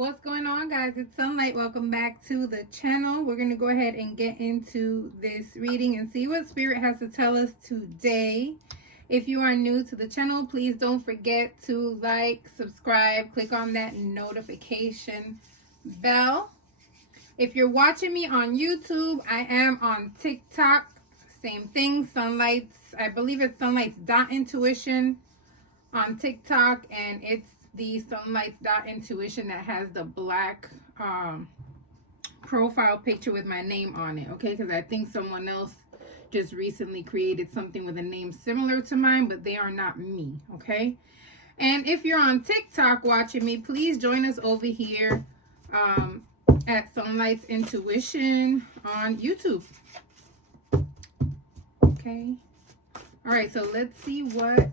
What's going on, guys? It's Sunlight. Welcome back to the channel. We're going to go ahead and get into this reading and see what Spirit has to tell us today. If you are new to the channel, please don't forget to like, subscribe, click on that notification bell. If you're watching me on YouTube, I am on TikTok. Same thing, Sunlight's, I believe it's Sunlight's.intuition on TikTok, and it's the Sunlight.intuition that has the black profile picture with my name on it, okay? Because I think someone else just recently created something with a name similar to mine, but they are not me, okay? And if you're on TikTok watching me, please join us over here at Sunlight's Intuition on YouTube, okay? All right, so let's see what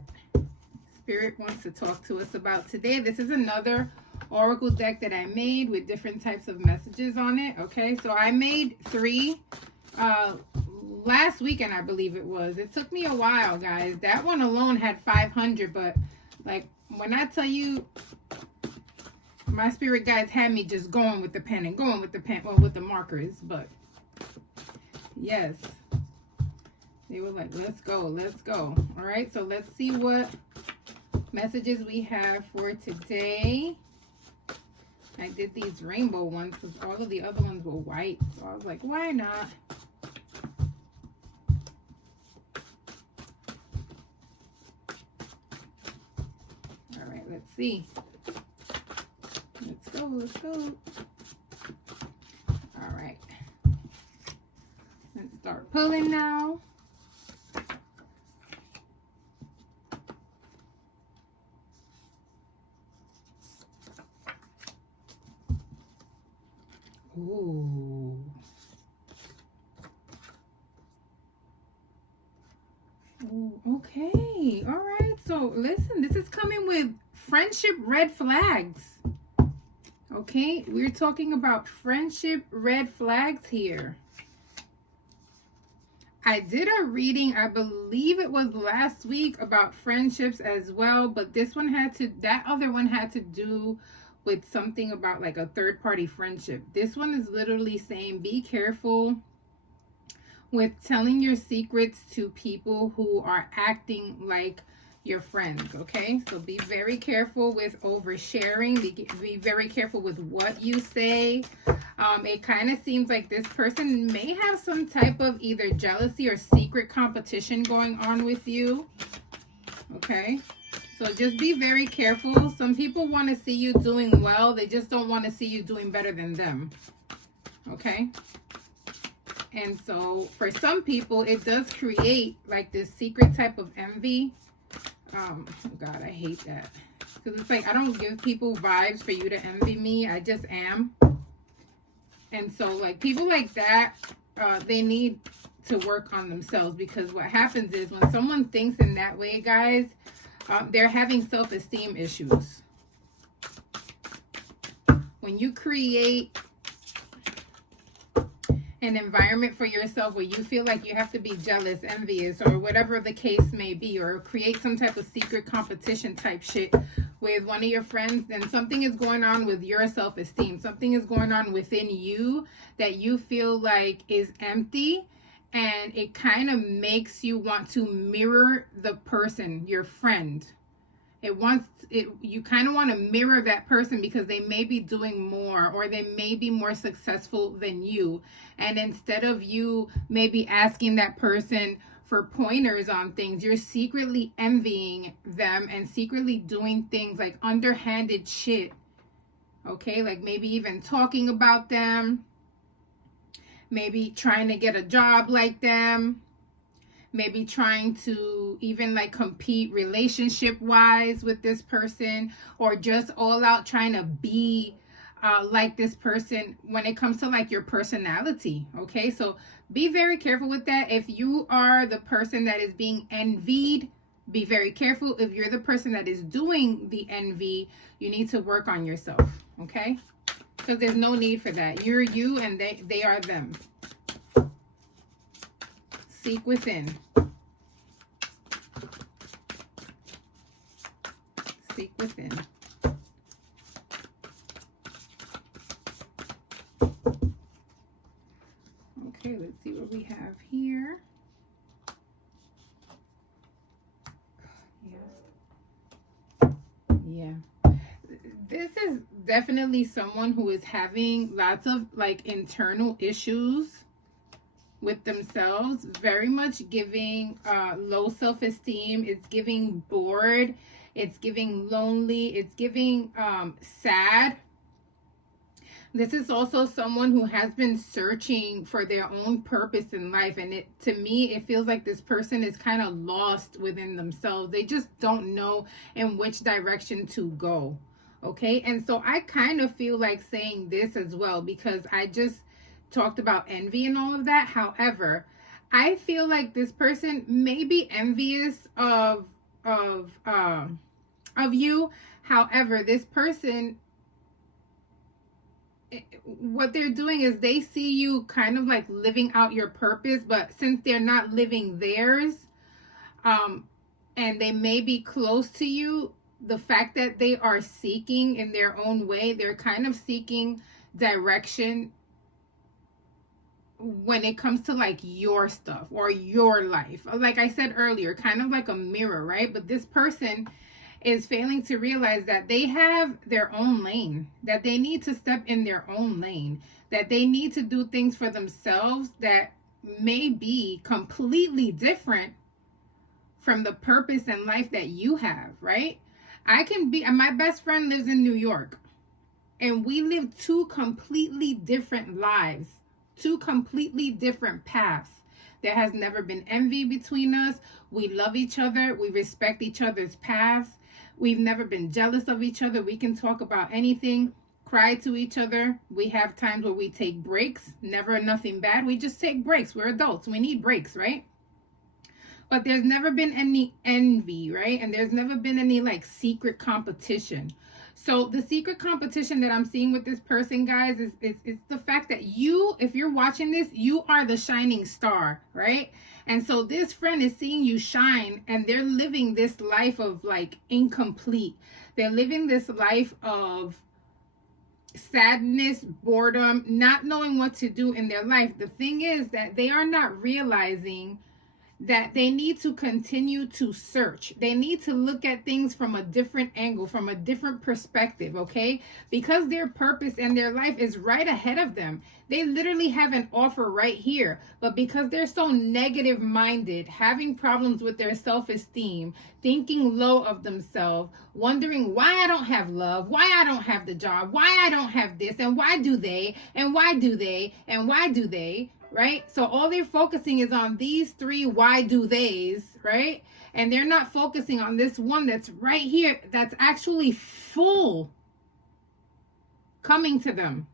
Spirit wants to talk to us about today. This is another oracle deck that I made with different types of messages on it. Okay, so I made 3 last weekend, I believe it was. It took me a while, guys. That one alone had 500, but like when I tell you, my spirit guides had me just going with the pen and going with the pen, well, with the markers. But yes, they were like, let's go, let's go. All right, so let's see what messages we have for today. I did these rainbow ones because all of the other ones were white, so I was like, why not? All right, let's see. Let's go, let's go. All right, let's start pulling now. Ooh. Ooh, okay. All right. So listen, this is coming with friendship red flags. Okay. We're talking about friendship red flags here. I did a reading, I believe it was last week, about friendships as well, but this one that other one had to do with something about like a third-party friendship. This one is literally saying be careful with telling your secrets to people who are acting like your friends, okay? So be very careful with oversharing. Be very careful with what you say. It kind of seems like this person may have some type of either jealousy or secret competition going on with you, okay? So just be very careful. Some people want to see you doing well. They just don't want to see you doing better than them. Okay? And so for some people, it does create like this secret type of envy. Oh God, I hate that. Because it's like I don't give people vibes for you to envy me. I just am. And so like people like that, they need to work on themselves, because what happens is when someone thinks in that way, guys, they're having self-esteem issues. When you create an environment for yourself where you feel like you have to be jealous, envious, or whatever the case may be, or create some type of secret competition type shit with one of your friends, then something is going on with your self-esteem. Something is going on within you that you feel like is empty. And it kind of makes you want to mirror the person, your friend. You kind of want to mirror that person because they may be doing more, or they may be more successful than you. And instead of you maybe asking that person for pointers on things, you're secretly envying them and secretly doing things like underhanded shit. Okay, like maybe even talking about them. Maybe trying to get a job like them. Maybe trying to even like compete relationship wise with this person, or just all out trying to be like this person when it comes to like your personality. Okay, so be very careful with that. If you are the person that is being envied, be very careful. If you're the person that is doing the envy, you need to work on yourself. Okay, because there's no need for that. You're you and they are them. Seek within. Seek within. Okay, let's see what we have here. Yeah. This is definitely someone who is having lots of like internal issues with themselves, very much giving low self-esteem. It's giving bored, it's giving lonely, it's giving sad. This is also someone who has been searching for their own purpose in life, and it, to me, it feels like this person is kind of lost within themselves. They just don't know in which direction to go. Okay, and so I kind of feel like saying this as well, because I just talked about envy and all of that. However, I feel like this person may be envious of you. However, this person, what they're doing is they see you kind of like living out your purpose, but since they're not living theirs, and they may be close to you, the fact that they are seeking in their own way, they're kind of seeking direction when it comes to like your stuff or your life. Like I said earlier, kind of like a mirror, right? But this person is failing to realize that they have their own lane, that they need to step in their own lane, that they need to do things for themselves that may be completely different from the purpose and life that you have, right? My best friend lives in New York, and we live two completely different lives, two completely different paths. There has never been envy between us. We love each other. We respect each other's paths. We've never been jealous of each other. We can talk about anything, cry to each other. We have times where we take breaks. Never nothing bad. We just take breaks. We're adults. We need breaks, right? But there's never been any envy, right? And there's never been any like secret competition. So the secret competition that I'm seeing with this person, guys, is the fact that you, if you're watching this, you are the shining star, right? And so this friend is seeing you shine, and they're living this life of like incomplete. They're living this life of sadness, boredom, not knowing what to do in their life. The thing is that they are not realizing that they need to continue to search. They need to look at things from a different angle, from a different perspective, okay? Because their purpose and their life is right ahead of them. They literally have an offer right here. But because they're so negative minded, having problems with their self-esteem, thinking low of themselves, wondering why I don't have love, why I don't have the job, why I don't have this, and why do they, and why do they, and why do they, right? So all they're focusing is on these three why do theys, right? And they're not focusing on this one that's right here, that's actually full coming to them.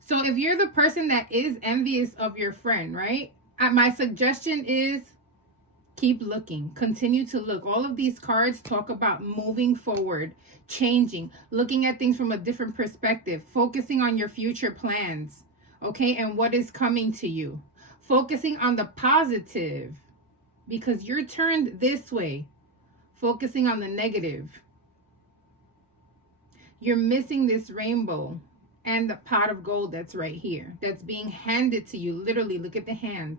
So if you're the person that is envious of your friend, right? My suggestion is keep looking, continue to look. All of these cards talk about moving forward, changing, looking at things from a different perspective, focusing on your future plans, okay, and what is coming to you, focusing on the positive, because you're turned this way, focusing on the negative. You're missing this rainbow and the pot of gold that's right here, that's being handed to you. Literally, look at the hand.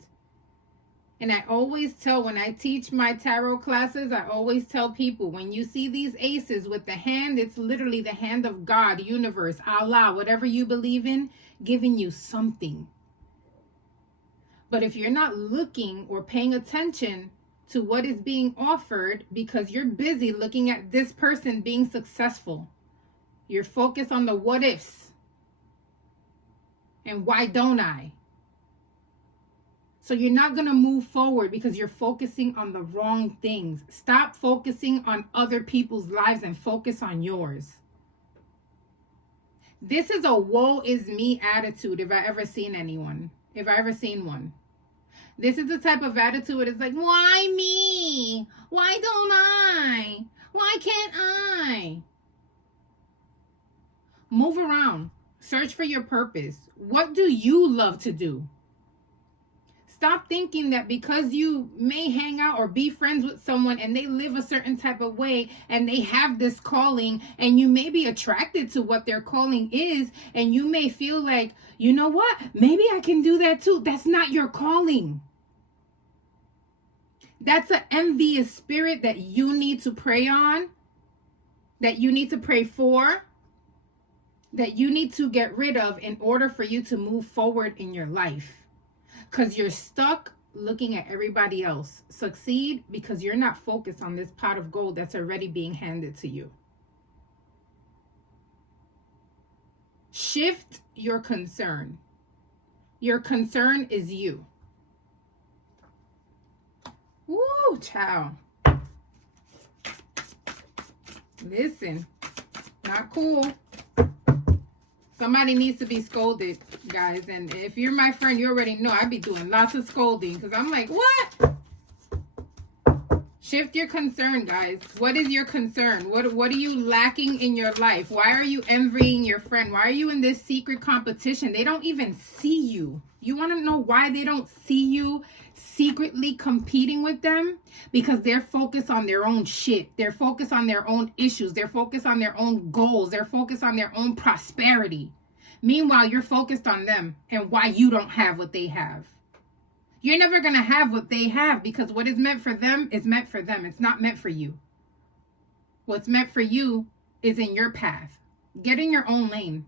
And I always tell, when I teach my tarot classes, I always tell people, when you see these aces with the hand, it's literally the hand of God, universe, Allah, whatever you believe in, giving you something. But if you're not looking or paying attention to what is being offered, because you're busy looking at this person being successful, you're focused on the what ifs. And why don't I? So you're not going to move forward because you're focusing on the wrong things. Stop focusing on other people's lives and focus on yours. This is a woe is me attitude if I ever seen anyone. If I ever seen one. This is the type of attitude. It's like, why me? Why don't I? Why can't I? Move around. Search for your purpose. What do you love to do? Stop thinking that because you may hang out or be friends with someone and they live a certain type of way and they have this calling, and you may be attracted to what their calling is, and you may feel like, you know what, maybe I can do that too. That's not your calling. That's an envious spirit that you need to pray on, that you need to pray for, that you need to get rid of in order for you to move forward in your life. Because you're stuck looking at everybody else succeed because you're not focused on this pot of gold that's already being handed to you. Shift your concern. Your concern is you. Woo, child. Listen, not cool. Somebody needs to be scolded, guys. And if you're my friend, you already know I be doing lots of scolding because I'm like, what? Shift your concern, guys. What is your concern? What are you lacking in your life? Why are you envying your friend? Why are you in this secret competition? They don't even see you. You want to know why they don't see you secretly competing with them? Because they're focused on their own shit. They're focused on their own issues. They're focused on their own goals. They're focused on their own prosperity. Meanwhile, you're focused on them and why you don't have what they have. You're never going to have what they have because what is meant for them is meant for them. It's not meant for you. What's meant for you is in your path. Get in your own lane.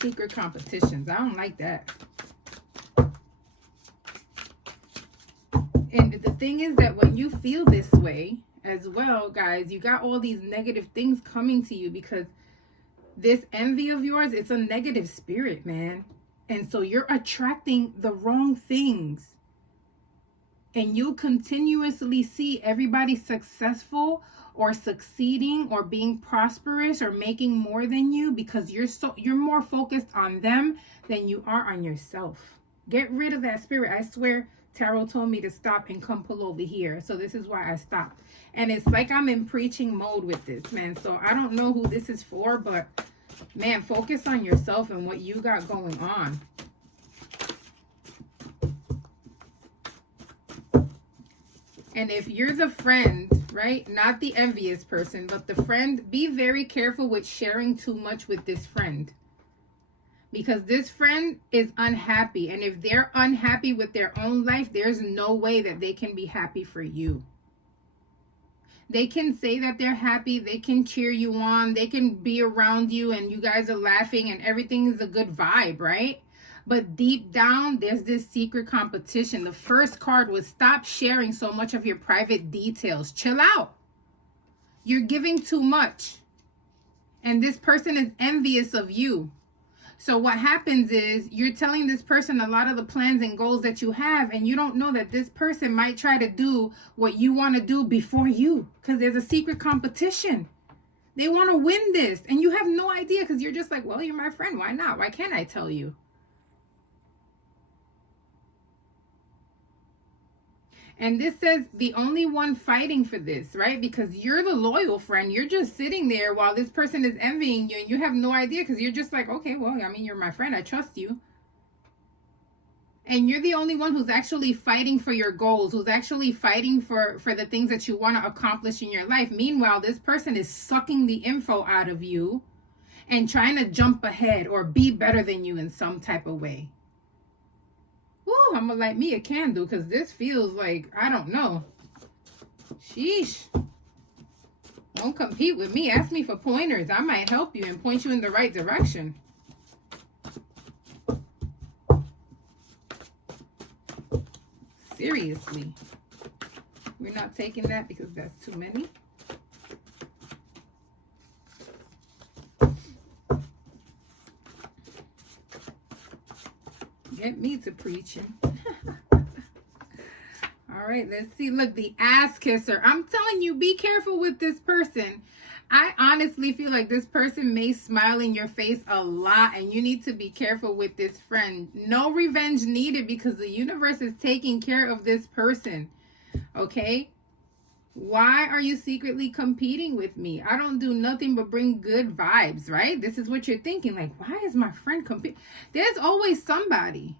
Secret competitions. I don't like that. And the thing is that when you feel this way as well, guys, you got all these negative things coming to you because this envy of yours, it's a negative spirit, man. And so you're attracting the wrong things. And you'll continuously see everybody successful or succeeding or being prosperous or making more than you because you're more focused on them than you are on yourself. Get rid of that spirit. I swear Tarot told me to stop and come pull over here. So this is why I stopped. And it's like I'm in preaching mode with this, man. So I don't know who this is for, but man, focus on yourself and what you got going on. And if you're the friend, right, not the envious person, but the friend, be very careful with sharing too much with this friend. Because this friend is unhappy. And if they're unhappy with their own life, there's no way that they can be happy for you. They can say that they're happy. They can cheer you on. They can be around you and you guys are laughing and everything is a good vibe, right? But deep down, there's this secret competition. The first card was stop sharing so much of your private details. Chill out. You're giving too much. And this person is envious of you. So what happens is you're telling this person a lot of the plans and goals that you have, and you don't know that this person might try to do what you want to do before you, because there's a secret competition. They want to win this, and you have no idea because you're just like, well, you're my friend. Why not? Why can't I tell you? And this says the only one fighting for this, right? Because you're the loyal friend. You're just sitting there while this person is envying you and you have no idea because you're just like, okay, well, I mean, you're my friend. I trust you. And you're the only one who's actually fighting for your goals, who's actually fighting for the things that you want to accomplish in your life. Meanwhile, this person is sucking the info out of you and trying to jump ahead or be better than you in some type of way. Ooh, I'm gonna light me a candle because this feels like, I don't know. Sheesh. Don't compete with me. Ask me for pointers. I might help you and point you in the right direction. Seriously. We're not taking that because that's too many. Get me to preaching. All right, let's see. Look, the ass kisser. I'm telling you, be careful with this person. I honestly feel like this person may smile in your face a lot, and you need to be careful with this friend. No revenge needed because the universe is taking care of this person. Okay? Why are you secretly competing with me? I don't do nothing but bring good vibes, right? This is what you're thinking. Like, why is my friend competing? There's always somebody.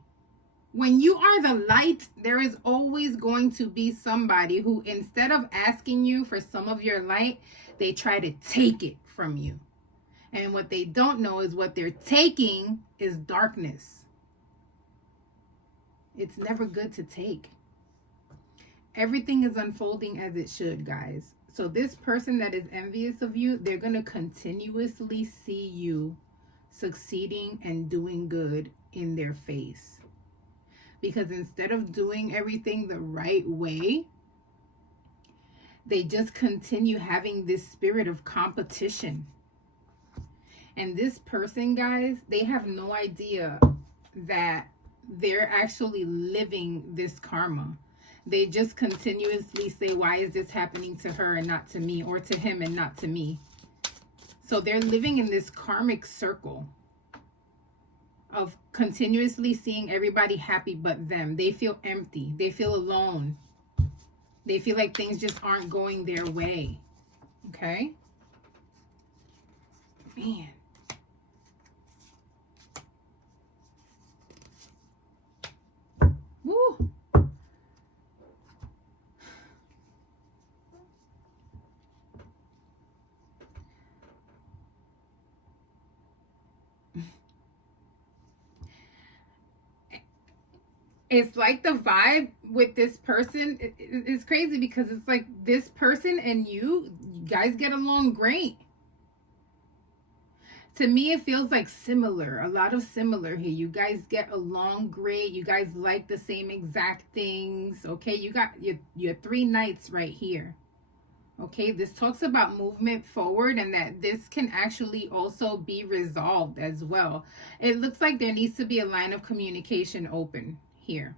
When you are the light, there is always going to be somebody who, instead of asking you for some of your light, they try to take it from you. And what they don't know is what they're taking is darkness. It's never good to take. Everything is unfolding as it should, guys. So this person that is envious of you, they're going to continuously see you succeeding and doing good in their face. Because instead of doing everything the right way, they just continue having this spirit of competition. And this person, guys, they have no idea that they're actually living this karma. They just continuously say, why is this happening to her and not to me, or to him and not to me? So they're living in this karmic circle of continuously seeing everybody happy but them. They feel empty. They feel alone. They feel like things just aren't going their way. Okay? Man. Woo. It's like the vibe with this person it's crazy, because it's like this person and you guys get along great. To me, it feels like similar, a lot of similar here. You guys get along great. You guys like the same exact things. Okay, you got your 3 knights right here. Okay, this talks about movement forward, and that this can actually also be resolved as well. It looks like there needs to be a line of communication open here.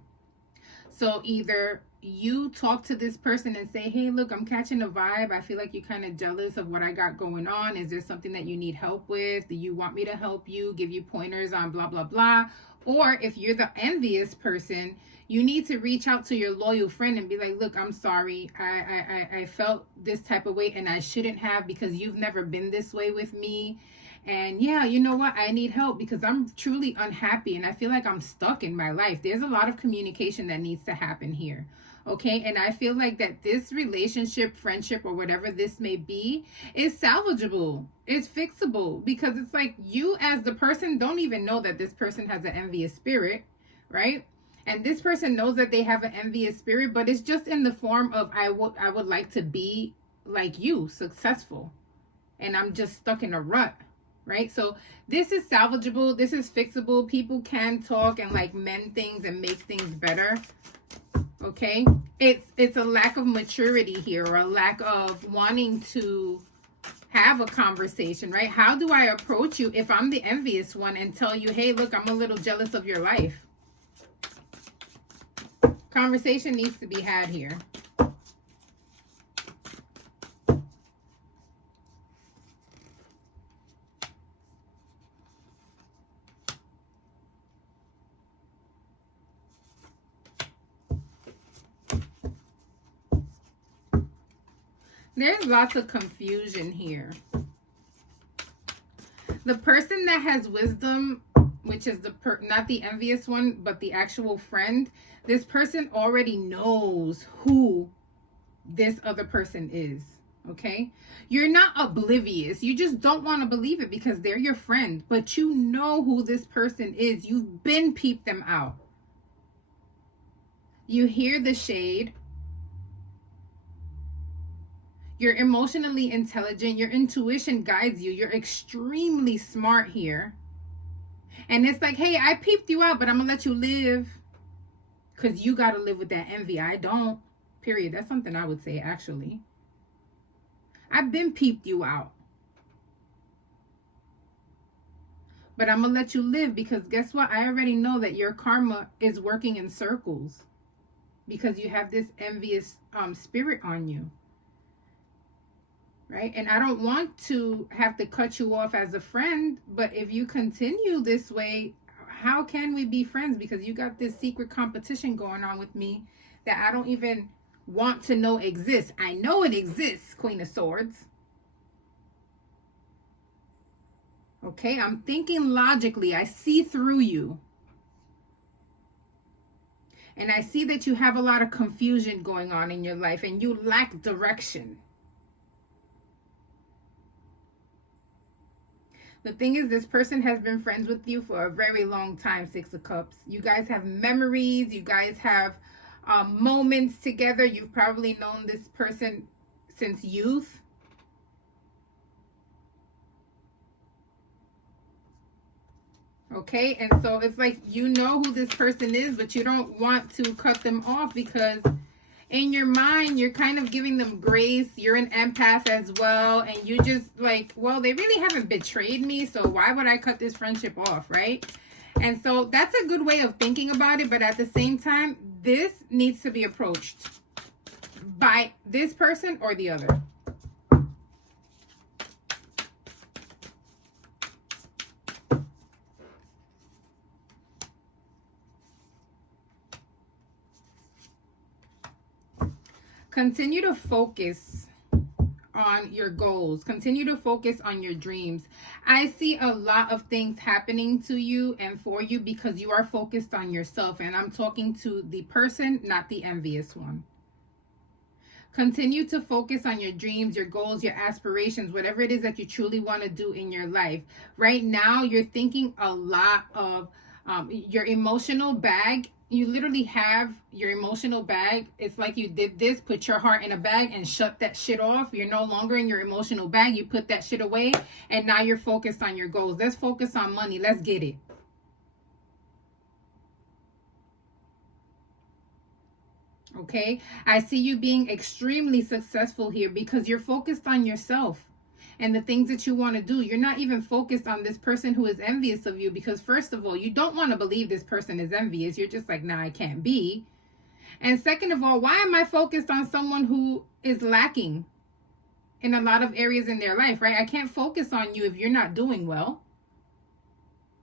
So either you talk to this person and say, hey, look, I'm catching a vibe. I feel like you're kind of jealous of what I got going on. Is there something that you need help with? Do you want me to help you, give you pointers on blah, blah, blah? Or if you're the envious person, you need to reach out to your loyal friend and be like, look, I'm sorry. I felt this type of way and I shouldn't have, because you've never been this way with me. And yeah, you know what? I need help because I'm truly unhappy and I feel like I'm stuck in my life. There's a lot of communication that needs to happen here. Okay, and I feel like that this relationship, friendship, or whatever this may be, is salvageable. It's fixable, because it's like you as the person don't even know that this person has an envious spirit, right? And this person knows that they have an envious spirit, but it's just in the form of I would like to be like you, successful, and I'm just stuck in a rut, right? So this is salvageable. This is fixable. People can talk and like mend things and make things better. Okay, it's a lack of maturity here, or a lack of wanting to have a conversation, right? How do I approach you if I'm the envious one and tell you, hey, look, I'm a little jealous of your life? Conversation needs to be had here. There's lots of confusion here. The person that has wisdom, which is not the envious one, but the actual friend, this person already knows who this other person is. Okay, you're not oblivious. You just don't want to believe it because they're your friend, but you know who this person is. You've been peeped them out. You hear the shade. You're emotionally intelligent. Your intuition guides you. You're extremely smart here. And it's like, hey, I peeped you out, but I'm going to let you live. Because you got to live with that envy. I don't. Period. That's something I would say, actually. I've been peeped you out. But I'm going to let you live, because guess what? I already know that your karma is working in circles. Because you have this envious spirit on you. Right? And I don't want to have to cut you off as a friend, but if you continue this way, how can we be friends? Because you got this secret competition going on with me that I don't even want to know exists. I know it exists, Queen of Swords. Okay, I'm thinking logically. I see through you. And I see that you have a lot of confusion going on in your life and you lack direction. The thing is, this person has been friends with you for a very long time, Six of Cups. You guys have memories. You guys have moments together. You've probably known this person since youth. Okay, and so it's like you know who this person is, but you don't want to cut them off because in your mind, you're kind of giving them grace. You're an empath as well. And you just like, well, they really haven't betrayed me. So why would I cut this friendship off, right? And so that's a good way of thinking about it. But at the same time, this needs to be approached by this person or the other. Continue to focus on your goals. Continue to focus on your dreams. I see a lot of things happening to you and for you because you are focused on yourself. And I'm talking to the person, not the envious one. Continue to focus on your dreams, your goals, your aspirations, whatever it is that you truly want to do in your life. Right now, you're thinking a lot of your emotional bag. You literally have your emotional bag. It's like you did this, put your heart in a bag and shut that shit off. You're no longer in your emotional bag. You put that shit away and now you're focused on your goals. Let's focus on money. Let's get it. Okay, I see you being extremely successful here because you're focused on yourself and the things that you want to do. You're not even focused on this person who is envious of you because first of all, you don't want to believe this person is envious. You're just like, nah, I can't be. And second of all, why am I focused on someone who is lacking in a lot of areas in their life, right? I can't focus on you if you're not doing well.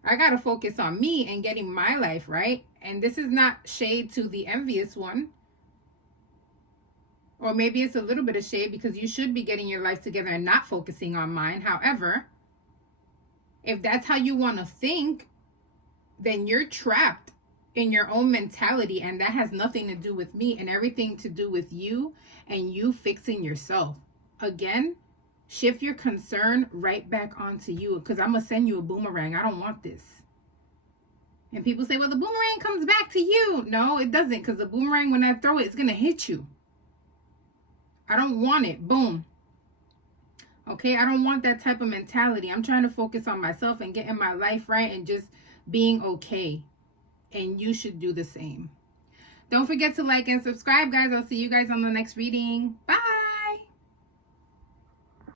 I got to focus on me and getting my life right. And this is not shade to the envious one. Or maybe it's a little bit of shade because you should be getting your life together and not focusing on mine. However, if that's how you want to think, then you're trapped in your own mentality. And that has nothing to do with me and everything to do with you and you fixing yourself. Again, shift your concern right back onto you because I'm going to send you a boomerang. I don't want this. And people say, well, the boomerang comes back to you. No, it doesn't because the boomerang, when I throw it, it's going to hit you. I don't want it. Boom. Okay, I don't want that type of mentality. I'm trying to focus on myself and getting my life right and just being okay. And you should do the same. Don't forget to like and subscribe, guys. I'll see you guys on the next reading. Bye.